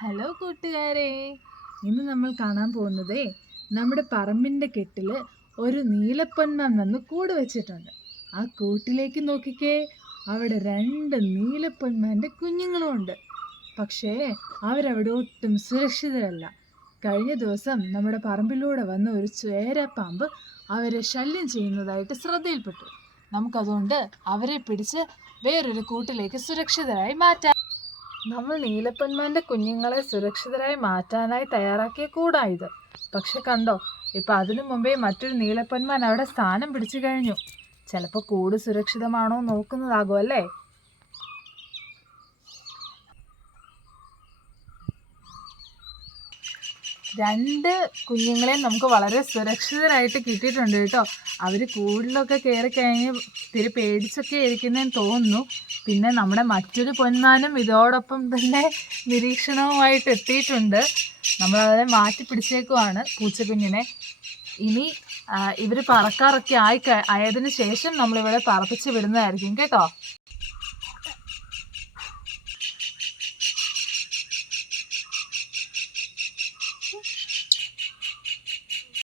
Hello കൂട്ടുകാരെ. ഇന്ന് നമ്മൾ കാണാൻ പോകുന്നതേ നമ്മുടെ പറമ്പിന്റെ കെട്ടിൽ ഒരു നീലപ്പൊന്മാൻ വന്ന് കൂട് വെച്ചിട്ടുണ്ട്. ആ കൂട്ടിലേക്ക് നോക്കിക്കേ. അവിടെ രണ്ട് നീലപ്പൊന്മാന്റെ കുഞ്ഞുങ്ങളും ഉണ്ട്. പക്ഷേ അവരവിടെ ഒട്ടും സുരക്ഷിതരല്ല. കഴിഞ്ഞ ദിവസം നമ്മുടെ പറമ്പിലൂടെ വന്ന ഒരു ചേരപ്പാമ്പ് അവരെ ശല്യം ചെയ്യുന്നതായിട്ട് ശ്രദ്ധയിൽപ്പെട്ടു. നമുക്കതുകൊണ്ട് അവരെ പിടിച്ച് വേറൊരു കൂട്ടിലേക്ക് സുരക്ഷിതരായി മാറ്റാം. നമ്മൾ നീലപ്പൊന്മാന്റെ കുഞ്ഞുങ്ങളെ സുരക്ഷിതരായി മാറ്റാനായി തയ്യാറാക്കിയ കൂടായത് പക്ഷെ കണ്ടോ ഇപ്പൊ അതിനു മുമ്പേ മറ്റൊരു നീലപ്പൊന്മാൻ അവിടെ സ്ഥാനം പിടിച്ചു കഴിഞ്ഞു. ചിലപ്പോൾ കൂട് സുരക്ഷിതമാണോ നോക്കുന്നതാകും അല്ലേ? രണ്ട് കുഞ്ഞുങ്ങളെ നമുക്ക് വളരെ സുരക്ഷിതരായിട്ട് കിട്ടിയിട്ടുണ്ട് കേട്ടോ. അവർ കൂടിലൊക്കെ കയറി കഴിഞ്ഞ് ഇത്തിരി പേടിച്ചൊക്കെ ഇരിക്കുന്നതെന്ന് തോന്നുന്നു. പിന്നെ നമ്മുടെ മറ്റൊരു പൊന്നാനും ഇതോടൊപ്പം തന്നെ നിരീക്ഷണവുമായിട്ട് എത്തിയിട്ടുണ്ട്. നമ്മളതിനെ മാറ്റി പിടിച്ചേക്കുവാണ് പൂച്ചക്കുഞ്ഞിനെ. ഇനി ഇവർ പറക്കാറൊക്കെ ആയി ആയതിനു ശേഷം നമ്മളിവിടെ പറപ്പിച്ച് വിടുന്നതായിരിക്കും കേട്ടോ. Shh.